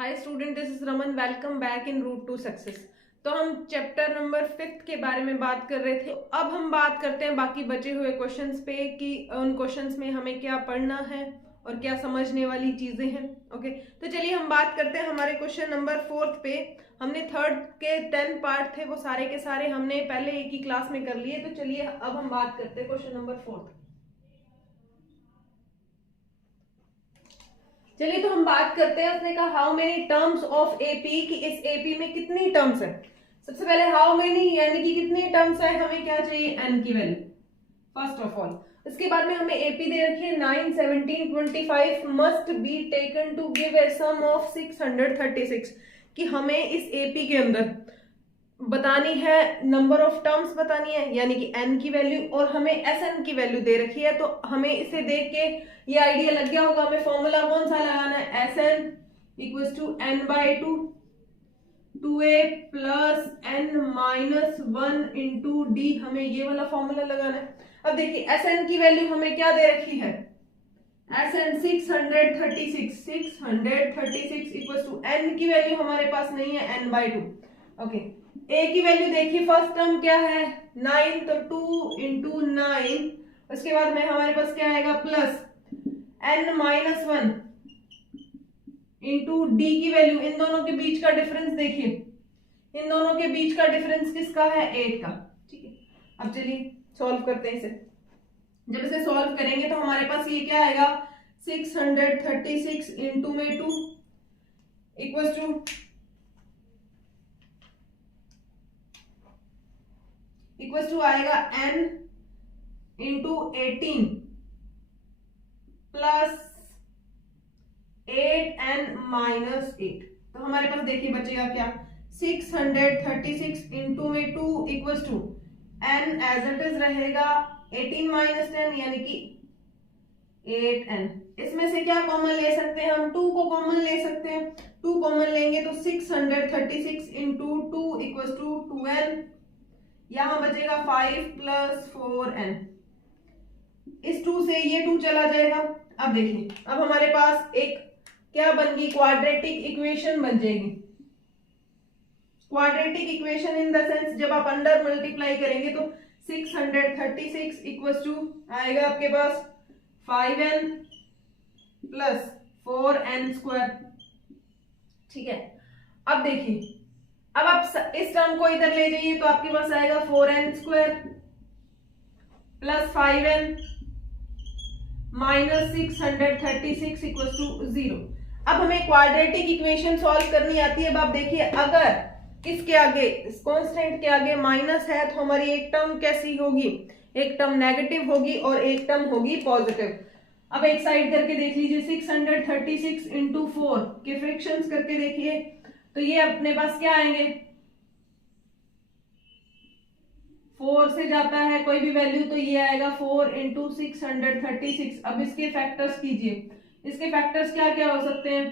Hi student, this is Raman. Welcome back in route to success. तो हम chapter number 5 के बारे में बात कर रहे थे। अब हम बात करते हैं बाकी बचे हुए क्वेश्चंस पे कि उन क्वेश्चंस में हमें क्या पढ़ना है और क्या समझने वाली चीजें हैं। ओके, तो चलिए हम बात करते हैं हमारे क्वेश्चन नंबर 4 पे। हमने थर्ड के 10 पार्ट थे, वो सारे के सारे हमने पहले एक ही क्लास में कर लिए। तो चलिए अब हम बात करते हैं क्वेश्चन नंबर 4। चलिए तो हम बात करते हैं। उसने कहा how many terms of AP, कि इस एपी में कितनी टर्म्स है। सबसे पहले हाउ मेनी यानी कि कितनी टर्म्स है, हमें क्या चाहिए, एन की वैल्यू फर्स्ट ऑफ ऑल। उसके बाद में हमें एपी दे रखी है 9, 17, 25 must be taken to give a sum of 636, कि हमें इस एपी के अंदर बतानी है, नंबर ऑफ टर्म्स बतानी है यानी कि एन की वैल्यू, और हमें एस एन की वैल्यू दे रखी है। तो हमें इसे देख के ये आइडिया लग गया होगा हमें फॉर्मूला कौन सा लगाना है, S N equal to N by two, 2a plus N minus 1 into D, हमें ये वाला फॉर्मूला लगाना है। अब देखिए एस एन की वैल्यू हमें क्या दे रखी है, S N 636 equal to N की वैल्यू हमारे पास नहीं है, N by two. Okay, A की वैल्यू देखिए, फर्स्ट टर्म क्या है 9, तो 2 इंटू 9, उसके बाद में हमारे पास क्या आएगा plus N minus 1 into D की वैल्यू। इन दोनों के बीच का डिफरेंस देखिए, इन दोनों के बीच का डिफरेंस किसका है, 8 का। ठीक है, अब चलिए सॉल्व करते हैं इसे। जब इसे सॉल्व करेंगे तो हमारे पास ये क्या आएगा, 636 इंटू में 2 इक्वल्स टू आएगा n into 18 plus 8n minus 8। तो हमारे पास देखिए बचेगा क्या, 636 इंटू में 2 equals to n as it is रहेगा 18 माइनस 10 यानी कि 8n। इसमें से क्या कॉमन ले सकते हैं, हम 2 को कॉमन ले सकते हैं। 2 कॉमन लेंगे तो 636 इंटू 2 इक्वल्स टू 2n, यहां बचेगा 5 प्लस 4n। इस 2 से ये 2 चला जाएगा। अब देखिए, अब हमारे पास एक क्या बन गई, क्वाड्रेटिक इक्वेशन बन जाएगी। Quadratic equation in the sense जब आप अंडर मल्टीप्लाई करेंगे तो 636 इक्वल्स टू आएगा आपके पास 5n प्लस 4n स्क्वायर। ठीक है, अब देखिए, अब आप इस टर्म को इधर ले जाइए तो आपके पास आएगा 4n square plus 5n minus 636 equals to 0। अब हमें क्वाड्रेटिक इक्वेशन सॉल्व करनी आती है। अब आप देखिए, अगर इसके आगे कांस्टेंट के आगे माइनस है तो हमारी एक टर्म कैसी होगी, एक टर्म नेगेटिव होगी और एक टर्म होगी पॉजिटिव। अब एक साइड करके देख लीजिए, 636 इंटू 4 के फ्रैक्शंस करके देखिए तो ये अपने पास क्या आएंगे, 4 से जाता है कोई भी वैल्यू तो ये आएगा 4 इंटू 636। अब इसके फैक्टर्स कीजिए, इसके फैक्टर्स क्या क्या हो सकते हैं,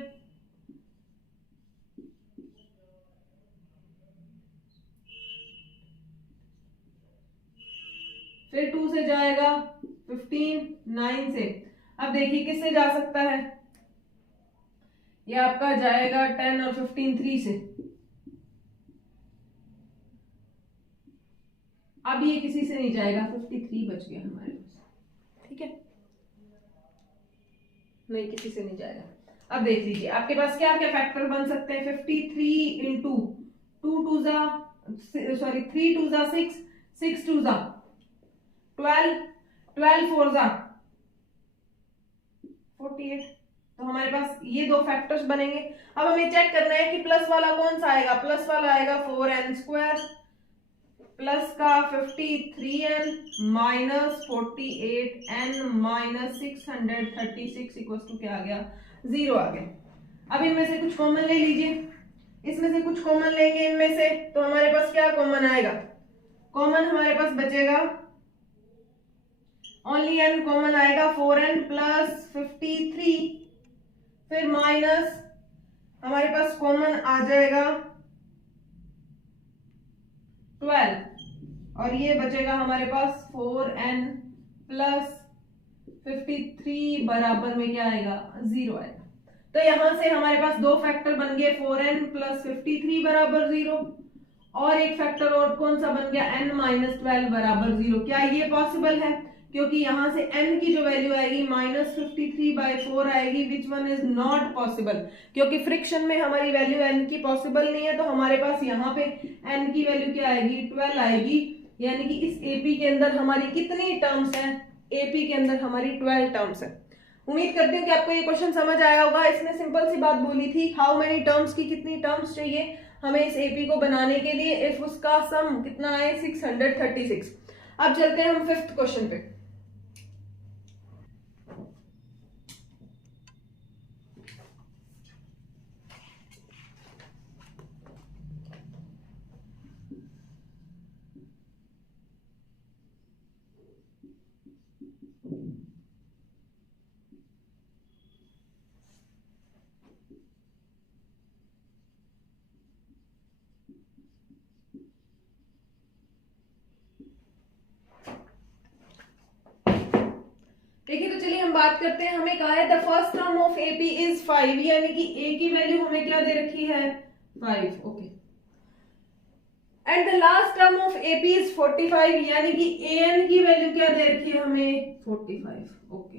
फिर 2 से जाएगा 15, 9 से। अब देखिए किससे जा सकता है, ये आपका जाएगा 10 और 15 3 से। अब ये किसी से नहीं जाएगा, 53 बच गया हमारे पास। ठीक है, नहीं किसी से नहीं जाएगा। अब देख लीजिए आपके पास क्या क्या फैक्टर बन सकते हैं, 53 इंटू 2 टू जा सॉरी 3 टू जा 6, 6 टू जा 12, 12 4 जा 48। तो हमारे पास ये दो फैक्टर्स बनेंगे। अब हमें चेक करना है कि प्लस वाला कौन सा आएगा, प्लस वाला आएगा 4n स्क्वायर प्लस का 53n minus 48n minus 636 equal to क्या आ गया, 0 आ गया। अब इनमें से कुछ कॉमन ले लीजिए, इसमें से कुछ कॉमन लेंगे इनमें से तो हमारे पास क्या कॉमन आएगा, कॉमन हमारे पास बचेगा ओनली n कॉमन आएगा 4n प्लस 53, फिर माइनस हमारे पास कॉमन आ जाएगा 12 और ये बचेगा हमारे पास 4n प्लस 53 बराबर में क्या आएगा, 0 आएगा। तो यहां से हमारे पास दो फैक्टर बन गए 4n प्लस 53 बराबर 0 और एक फैक्टर और कौन सा बन गया n माइनस 12 बराबर 0। क्या ये पॉसिबल है? क्योंकि यहां से n की जो वैल्यू आएगी माइनस 53/4 आएगी, which one is not possible, क्योंकि फ्रिक्शन में हमारी वैल्यू n की पॉसिबल नहीं है। तो हमारे पास यहाँ पे n की वैल्यू क्या आएगी? 12 आएगी, यानी कि इस एपी के अंदर हमारी कितनी टर्म्स हैं? एपी के अंदर हमारी 12 टर्म्स है। उम्मीद करती हूँ कि आपको ये क्वेश्चन समझ आया होगा। इसमें सिंपल सी बात बोली थी, हाउ मेनी टर्म्स की कितनी टर्म्स चाहिए हमें इस एपी को बनाने के लिए, इफ उसका सम कितना है 636। अब चलते हैं हम फिफ्थ क्वेश्चन पे। देखिए तो चलिए हम बात करते हैं। हमें कहा है the first term of AP is 5, यानी कि ए की वैल्यू हमें क्या दे रखी है? 5। Okay. And the last term of AP is 45, यानी कि एन की वैल्यू क्या दे रखी है हमें? 45। ओके।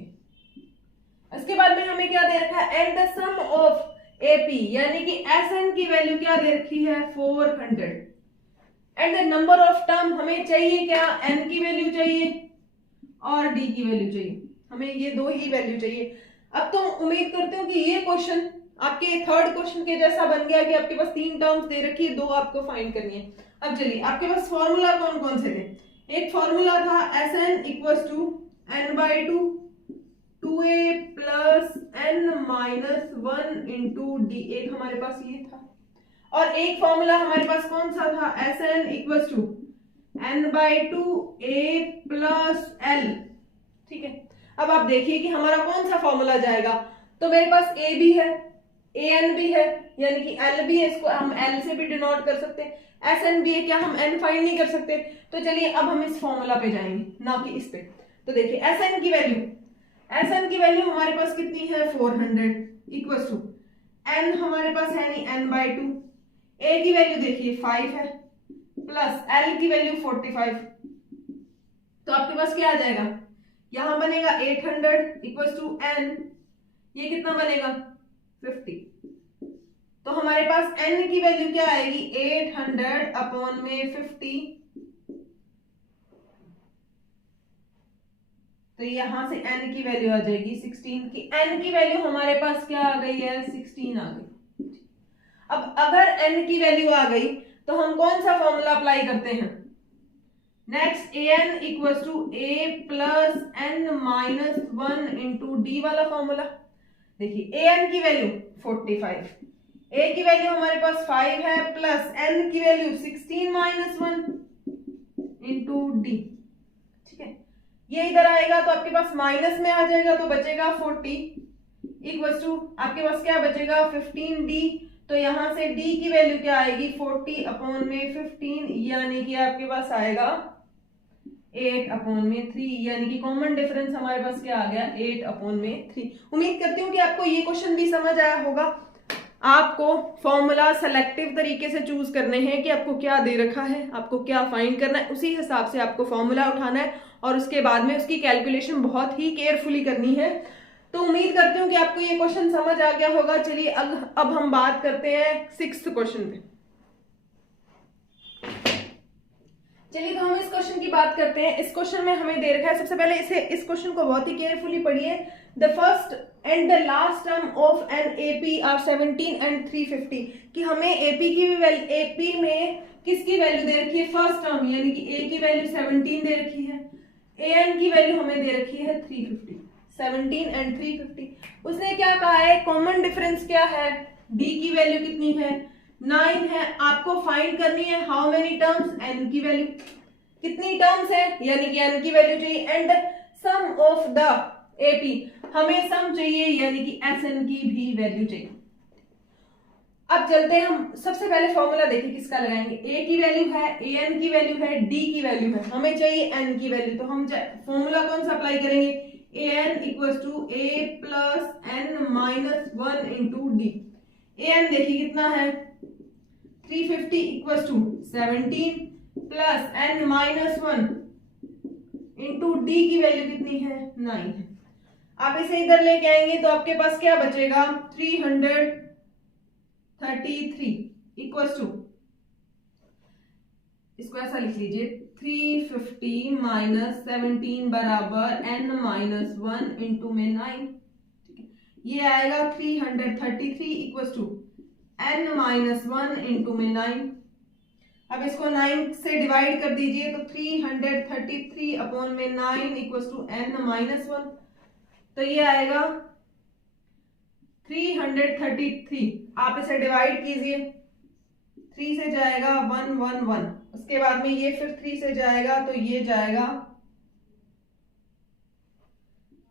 इसके बाद में हमें क्या दे रखा है? And the sum of AP, यानी कि एस एन की वैल्यू क्या दे रखी है? 400। And the number of term हमें चाहिए क्या? एन की वैल्यू चाहिए और डी की वैल्यू चाहिए, हमें ये दो ही वैल्यू चाहिए। अब तो उम्मीद करते हो कि ये क्वेश्चन आपके थर्ड क्वेश्चन के जैसा बन गया कि आपके पास 3 टर्म्स दे रखी है, 2 आपको फाइंड करनी है। अब चलिए, आपके पास फॉर्मूला कौन कौन से थे? एक फॉर्मूला था Sn equals to n/2 2a plus n minus 1 into D, एक हमारे पास ये था। और एक फॉर्मूला हमारे पास कौन सा था? Sn equals to n/2 a plus l। ठीक है, अब आप देखिए कि हमारा कौन सा फॉर्मूला जाएगा। तो मेरे पास a भी है, an भी है, यानी कि l भी है, इसको हम l से भी डिनोट कर सकते हैं। Sn भी है, क्या हम n फाइंड नहीं कर सकते? तो चलिए अब हम इस फॉर्मूला पे जाएंगे, ना कि इस पे। तो देखिए Sn की वैल्यू हमारे पास कितनी है? 400 इक्वल्स टू n हमारे पास है नहीं, n/2। a की वैल्यू देखिए 5 है प्लस l की वैल्यू 45। तो आपके पास क्या आ जाएगा? यहां बनेगा 800 इक्वल्स टू n, ये कितना बनेगा? 50। तो हमारे पास n की वैल्यू क्या आएगी? 800 अपॉन में 50। तो यहां से n की वैल्यू आ जाएगी 16 की। n की वैल्यू हमारे पास क्या आ गई है? 16 आ गई। अब अगर n की वैल्यू आ गई तो हम कौन सा फॉर्मूला अप्लाई करते हैं? Next an equals to a plus n minus 1 into D वाला फॉर्मूला। देखिए an की वैल्यू 45, a की वैल्यू हमारे पास 5 है प्लस n की वैल्यू 16 माइनस 1 इंटू डी। ठीक है, ये इधर आएगा तो आपके पास माइनस में आ जाएगा, तो बचेगा 40 इक्वल्स टू आपके पास क्या बचेगा? 15d। तो यहां से d की वैल्यू क्या आएगी? 40 अपॉन में 15, यानी कि आपके पास आएगा 8 अपॉन में 3, यानी कि कॉमन डिफरेंस हमारे पास क्या आ गया? 8 अपॉन में 3। उम्मीद करती हूँ कि आपको ये क्वेश्चन भी समझ आया होगा। आपको फॉर्मूला सेलेक्टिव तरीके से चूज करने हैं कि आपको क्या दे रखा है, आपको क्या फाइंड करना है, उसी हिसाब से आपको फॉर्मूला उठाना है और उसके बाद में उसकी कैलकुलेशन बहुत ही केयरफुली करनी है। तो उम्मीद करती हूँ कि आपको ये क्वेश्चन समझ आ गया होगा। चलिए अब हम बात करते हैं 6th क्वेश्चन पे। चलिए तो हम इस क्वेश्चन की बात करते हैं। इस क्वेश्चन में हमें दे रखा है, सबसे पहले इस क्वेश्चन को बहुत ही केयरफुली पढ़िए। The first and the last term of an AP are 17 and 350, कि हमें एपी की एपी में किसकी वैल्यू दे रखी है? फर्स्ट टर्म, यानी कि ए की वैल्यू 17 दे रखी है, एन की वैल्यू हमें दे रखी है 350। 17 एंड 350। उसने क्या कहा है? कॉमन डिफरेंस क्या है? डी की वैल्यू कितनी है? 9 है। आपको फाइंड करनी है हाउ मेनी टर्म्स? n की वैल्यू कितनी टर्म्स है, यानी कि n की वैल्यू चाहिए। And sum of the AP, हमें सम चाहिए, यानी कि Sn की भी वैल्यू चाहिए। अब चलते हैं, हम सबसे पहले फॉर्मूला देखिए किसका लगाएंगे। a की वैल्यू है, an की वैल्यू है, d की वैल्यू है, हमें चाहिए n की वैल्यू। तो हम फॉर्मूला कौन सा अप्लाई करेंगे? A N equal to A plus N minus 1 into D. A N देखिए कितना है 350 equal to 17 plus N minus 1 into D की वैल्यू कितनी है 9 है। आप इसे इधर लेके आएंगे तो आपके पास क्या बचेगा 333 इक्वल टू, इसको ऐसा लिख लीजिए 350 माइनस 17 बराबर n माइनस 1 इंटू में 9। ये आएगा 333 equal to n minus 1 into में 9। अब इसको 9 से डिवाइड कर दीजिए तो 333 अपॉन में 9 इक्वल टू n माइनस 1। तो ये आएगा 333। आप इसे डिवाइड कीजिए, 3 से जाएगा 1 1 1, उसके बाद में ये फिर 3 से जाएगा तो ये जाएगा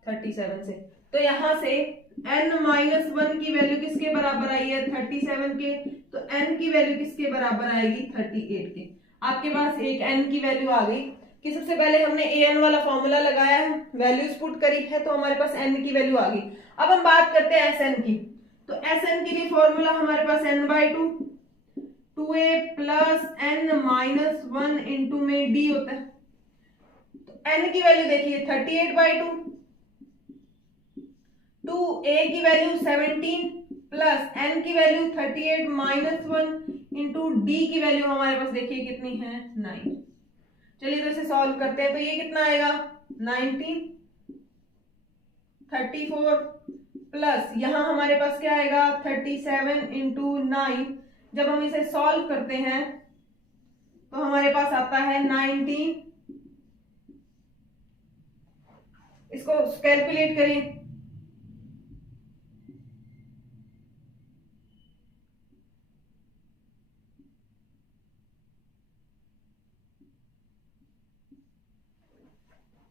37 से। तो यहां से n माइनस 1 की वैल्यू किसके बराबर आई है 37 के, तो n की वैल्यू किसके बराबर आएगी 38 के। आपके पास एक n की वैल्यू आ गई कि सबसे पहले हमने an वाला फॉर्मूला लगाया है, वैल्यूज पुट करी है, तो हमारे पास n की वैल्यू आ गई। अब हम बात करते हैं sn की। तो sn के लिए फॉर्मूला हमारे पास n/2 2a plus n minus 1 into में d होता है। तो n की वैल्यू देखिए 38/2, 2a की वैल्यू 17 प्लस n की वैल्यू 38 माइनस 1 इंटू d की वैल्यू हमारे पास देखिए कितनी है 9। चलिए तो इसे सॉल्व करते हैं। तो ये कितना आएगा 19 34 प्लस यहां हमारे पास क्या आएगा 37 इंटू 9। जब हम इसे सॉल्व करते हैं तो हमारे पास आता है 19। इसको कैलकुलेट करिए,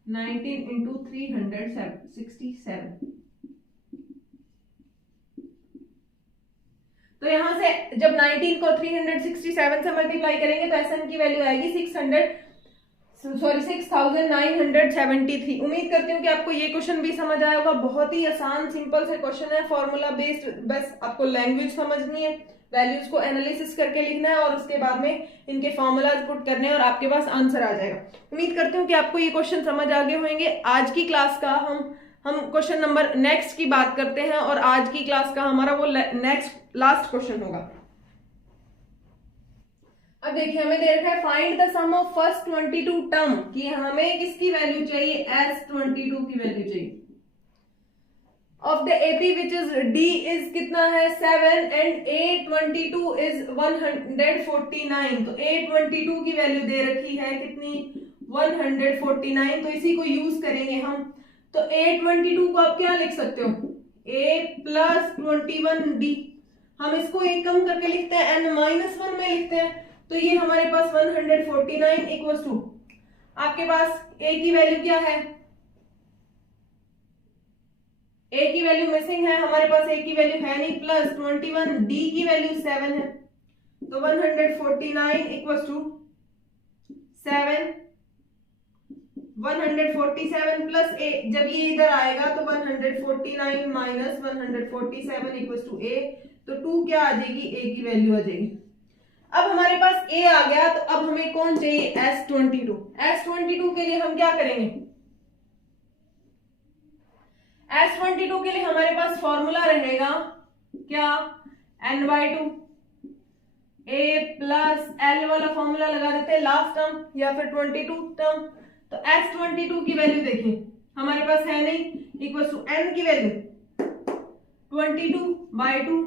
नाइनटीन इंटू 367। तो यहां से जब 19 को 367 से मल्टीप्लाई करेंगे तो एसएन की वैल्यू आएगी 6973। उम्मीद करती हूँ कि आपको ये क्वेश्चन भी समझ आया होगा। बहुत ही आसान सिंपल से क्वेश्चन है, फॉर्मूला बेस्ड, बस आपको लैंग्वेज समझनी है, वैल्यूज को एनालिसिस करके लिखना है और उसके बाद में इनके फॉर्मूलाज पुट करने हैं और आपके पास आंसर आ जाएगा। उम्मीद करती हूँ कि आपको ये क्वेश्चन समझ आ गए होंगे। आज की क्लास का हम क्वेश्चन नंबर नेक्स्ट की बात करते हैं और आज की क्लास का हमारा वो नेक्स्ट लास्ट क्वेश्चन होगा। अब देखिए हमें दे रखा है find the sum of first 22 term, कि हमें किसकी वैल्यू चाहिए S22 की वैल्यू चाहिए of the AP which is D is कितना है 7 एंड A22 इज 149। तो A22 की वैल्यू दे रखी है कितनी 149। तो इसी को यूज करेंगे हम। तो A22 को आप क्या लिख सकते हो A प्लस 21D। हम इसको एक कम करके लिखते हैं n माइनस 1 में लिखते हैं। तो ये हमारे पास 149 इक्वल्स टू आपके पास A की वैल्यू क्या है, A की वैल्यू मिसिंग है, हमारे पास A की वैल्यू है नहीं, प्लस 21 D की वैल्यू 7 है। तो 149 इक्वल्स टू 7 147 प्लस A, जब ये इधर आएगा तो 149 माइनस 147 इक्वल्स टू A। तो 2 क्या आ जाएगी A की वैल्यू आ जाएगी। अब हमारे पास A आ गया, तो अब हमें कौन चाहिए S22। S22 के लिए हम क्या करेंगे, S22 के लिए हमारे पास फॉर्मूला रहेगा क्या n/2 A प्लस L वाला फॉर्मूला लगा देते हैं लास्ट टर्म या फिर 22 टर्म। तो S22 की वैल्यू देखिए हमारे पास है नहीं, इक्वल टू n की वैल्यू 22/2।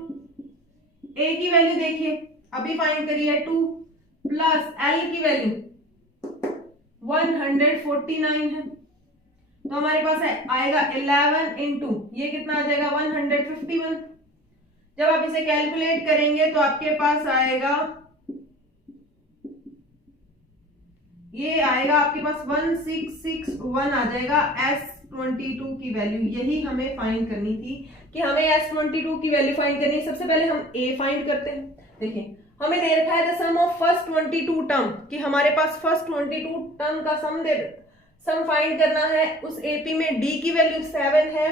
A की वैल्यू देखिए अभी फाइंड करिए 2 प्लस L की वैल्यू 149 है। तो हमारे पास आएगा 11 इंटू ये कितना आ जाएगा 151। जब आप इसे कैलकुलेट करेंगे तो आपके पास आएगा, ये आएगा आपके पास 1661 आ जाएगा S22 की वैल्यू। यही हमें फाइंड करनी थी कि हमें S22 की वैल्यू फाइंड करनी है। सबसे पहले हम A फाइंड करते हैं। देखिए हमें दे रखा है the sum of first 22 term, कि हमारे पास फर्स्ट 22 टर्म का सम फाइंड करना है। उस एपी में डी की वैल्यू 7 है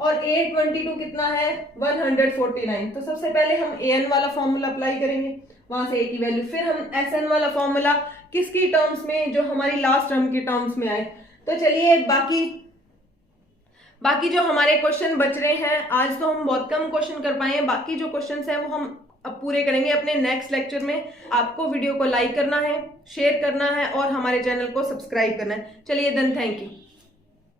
और 822 कितना है 149। तो सबसे पहले हम an वाला फॉर्मूला अप्लाई करेंगे, वहां से a की वैल्यू, फिर हम sn वाला फॉर्मूला किसकी टर्म्स में, जो हमारी लास्ट टर्म की टर्म्स में आए। तो चलिए बाकी जो हमारे क्वेश्चन बच रहे हैं, आज तो हम बहुत कम क्वेश्चन कर पाए हैं, बाकी जो क्वेश्चन हैं वो हम अब पूरे करेंगे अपने नेक्स्ट लेक्चर में। आपको वीडियो को लाइक करना है, शेयर करना है और हमारे चैनल को सब्सक्राइब करना है। चलिए देन, थैंक यू।